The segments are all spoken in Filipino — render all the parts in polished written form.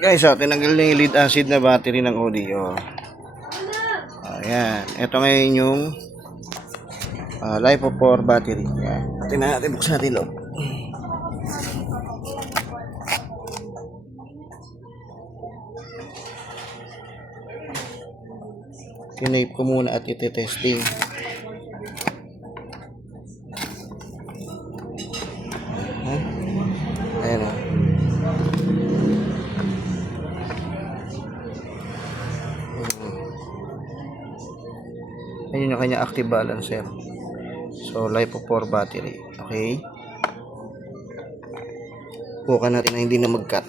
Guys, tinanggal na yung lead acid na battery ng audio. Ayan. Ito ngayon yung LiPo 4 battery. Ayan. Natin buksan natin loob. Tinape ko muna at iti-testing. Ayan o. Ayan yung kanya active balancer. So, LiPo 4 battery. Okay. Bukan natin na hindi na mag-cut.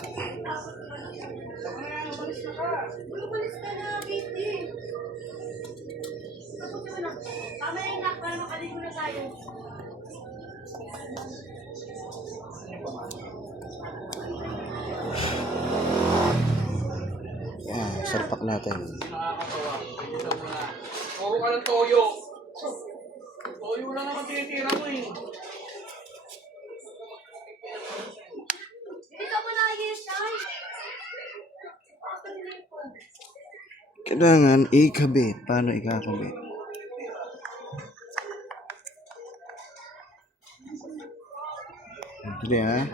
Yan, salpak natin. Puro ka ng toyo. Toyo lang naman tinitira mo eh. Dito mo nakikita. Kailangan ikabit. Paano ikakabit? Hindi ha.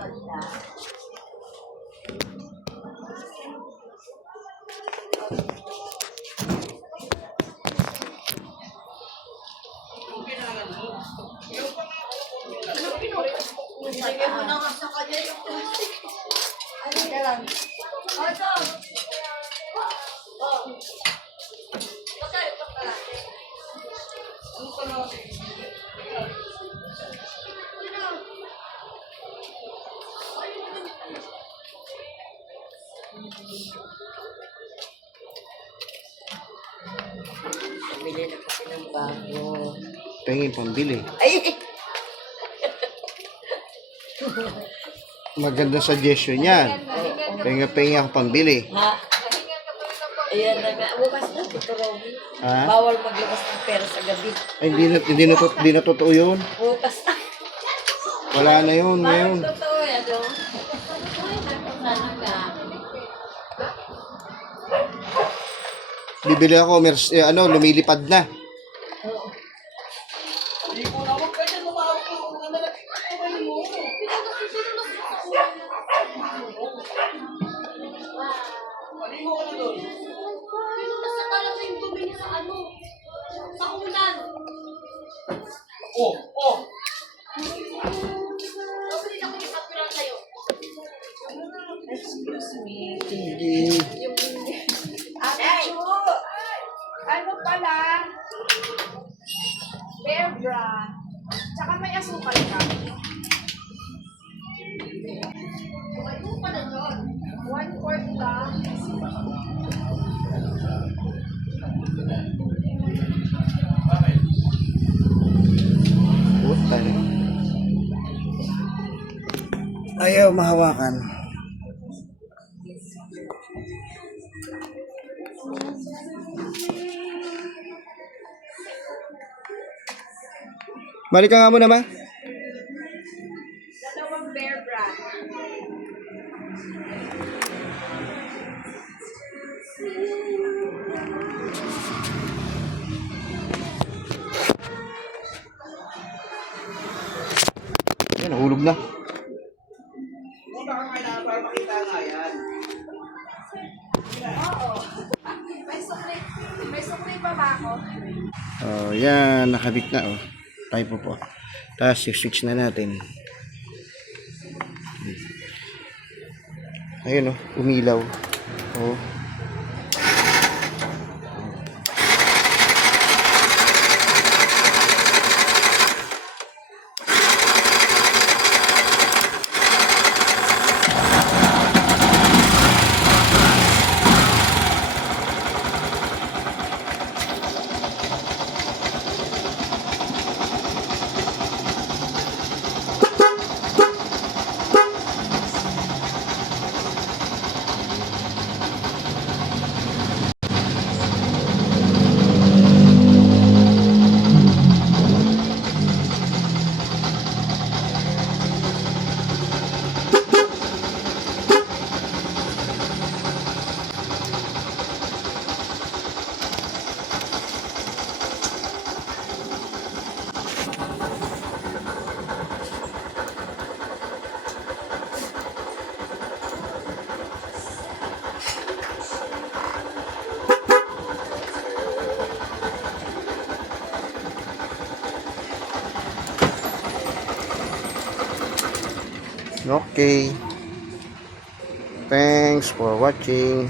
Sige mo na nga sa kanya yung plastic. Ano ka lang? Ito! Ito pala. Ano ka na? Bili na kasi ng bago. Pengin pambili. Ay! Maganda suggestion yan. Penga ka pambili. Ha? Ayan na nga. Bukas na, Tito Robby. Ha? Bawal maglabas ng pera sa gabi. Ay, hindi na totoo yun. Bukas na. Wala na yun ngayon. Bakit totoo yan, no? Bibili ako, lumilipad na. Hindi ko na huwag ka dyan. Lumawag ko. Ano na? Ano mo? Maligo ka na doon. Basta talaga yung tubig sa ano? Sa ulan. Oh. Sabi nila ko yung kapiral sa'yo. Excuse me. Hindi. Ate Chu, ano pala? Bear brand. Tsaka may asukal ka. Ano pa na doon? 1/4 lang. Puta na. Ayaw mahawakan. Balik ka nga muna, ma. Dalawang bear brand. Yan, nahulog na. Punta ka kailangan para makita nga yan. Oo. May sukli pa ba ako? Oh, yan, nakabit na, oh. LiPo po. Tapos, switch na natin. Ayun, oh, umilaw. Oh. Okay. Thanks for watching.